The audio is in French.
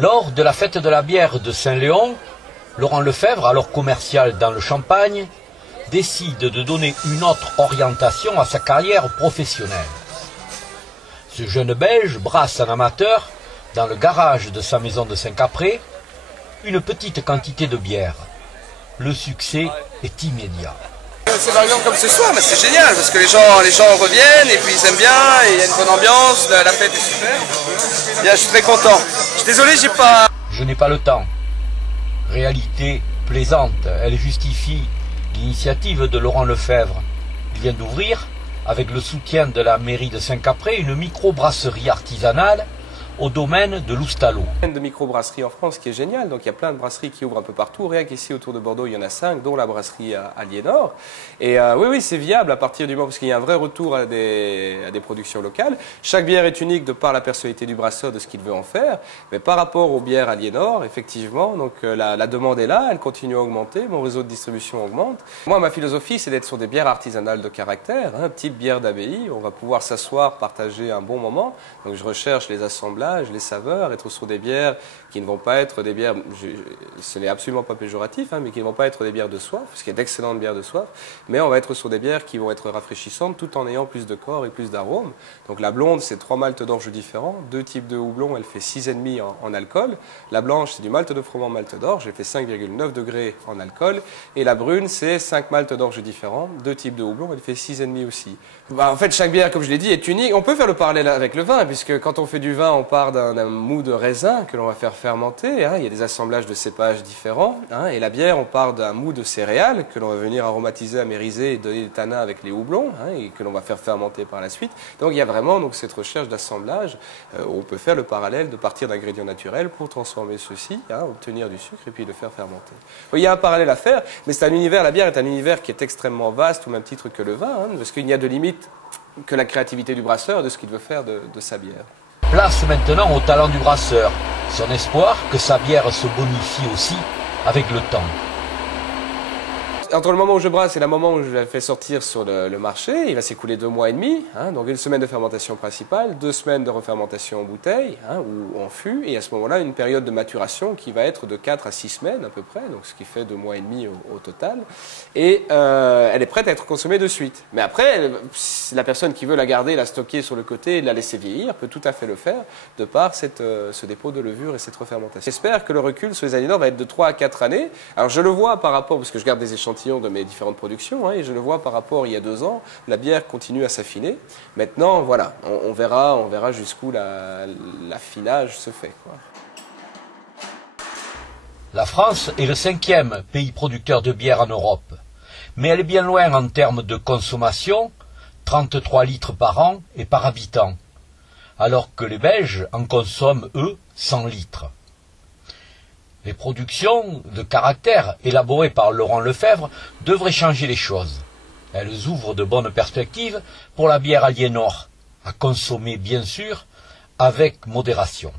Lors de la fête de la bière de Saint-Léon, Laurent Lefebvre, alors commercial dans le Champagne, décide de donner une autre orientation à sa carrière professionnelle. Ce jeune Belge brasse en amateur, dans le garage de sa maison de Saint-Capré, une petite quantité de bière. Le succès est immédiat. C'est par exemple comme ce soir, mais c'est génial parce que les gens reviennent et puis ils aiment bien et il y a une bonne ambiance, la fête est super. Bien, je suis très content. Je suis désolé, Je n'ai pas le temps. Réalité plaisante, elle justifie l'initiative de Laurent Lefebvre. Il vient d'ouvrir, avec le soutien de la mairie de Saint-Capré, une microbrasserie artisanale au domaine de l'Oustalo. Il y a une de microbrasserie en France qui est géniale, donc il y a plein de brasseries qui ouvrent un peu partout. Rien qu'ici autour de Bordeaux, il y en a 5, dont la brasserie Aliénor. Et oui, c'est viable à partir du moment, parce qu'il y a un vrai retour à des productions locales. Chaque bière est unique de par la personnalité du brasseur, de ce qu'il veut en faire. Mais par rapport aux bières Aliénor, effectivement, donc la demande est là, elle continue à augmenter, mon réseau de distribution augmente. Moi, ma philosophie, c'est d'être sur des bières artisanales de caractère, type bière d'abbaye. On va pouvoir s'asseoir, partager un bon moment. Donc je recherche les assemblages, les saveurs, être sur des bières qui ne vont pas être des bières, ce n'est absolument pas péjoratif, mais qui ne vont pas être des bières de soif, parce qu'il y a d'excellentes bières de soif, mais on va être sur des bières qui vont être rafraîchissantes tout en ayant plus de corps et plus d'arômes. Donc la blonde, c'est 3 maltes d'orge différents, 2 types de houblon, elle fait 6,5 en alcool. La blanche, c'est du malt de froment malt d'orge, elle fait 5,9 degrés en alcool. Et la brune, c'est 5 maltes d'orge différents, 2 types de houblon, elle fait 6,5 aussi. En fait, chaque bière, comme je l'ai dit, est unique. On peut faire le parallèle avec le vin, puisque quand on fait du vin, on part d'un mou de raisin que l'on va faire fermenter. Il y a des assemblages de cépages différents. Et la bière, on part d'un mou de céréales que l'on va venir aromatiser, amériser et donner des tanins avec les houblons, et que l'on va faire fermenter par la suite. Donc il y a vraiment cette recherche d'assemblage. On peut faire le parallèle de partir d'ingrédients naturels pour transformer ceux-ci, obtenir du sucre et puis le faire fermenter. Il y a un parallèle à faire, mais c'est un univers, la bière est un univers qui est extrêmement vaste, au même titre que le vin, parce qu'il n'y a de limite que la créativité du brasseur, de ce qu'il veut faire de sa bière. Place maintenant au talent du brasseur, son espoir que sa bière se bonifie aussi avec le temps. Entre le moment où je brasse et le moment où je la fais sortir sur le marché, il va s'écouler 2 mois et demi. Donc 1 semaine de fermentation principale, 2 semaines de refermentation en bouteille ou en fût. Et à ce moment-là, une période de maturation qui va être de 4 à 6 semaines à peu près, donc ce qui fait 2 mois et demi au total. Et elle est prête à être consommée de suite. Mais après, la personne qui veut la garder, la stocker sur le côté et la laisser vieillir peut tout à fait le faire de par ce dépôt de levure et cette refermentation. J'espère que le recul sur les Aliénor va être de 3 à 4 années. Alors je le vois par rapport, parce que je garde des échantillons de mes différentes productions, et je le vois par rapport il y a 2 ans, la bière continue à s'affiner. Maintenant, voilà, on verra jusqu'où l'affinage se fait, quoi. La France est le 5e pays producteur de bière en Europe, mais elle est bien loin en termes de consommation, 33 litres par an et par habitant, alors que les Belges en consomment, eux, 100 litres. Les productions de caractère élaborées par Laurent Lefebvre devraient changer les choses. Elles ouvrent de bonnes perspectives pour la bière Aliénor, à consommer bien sûr avec modération.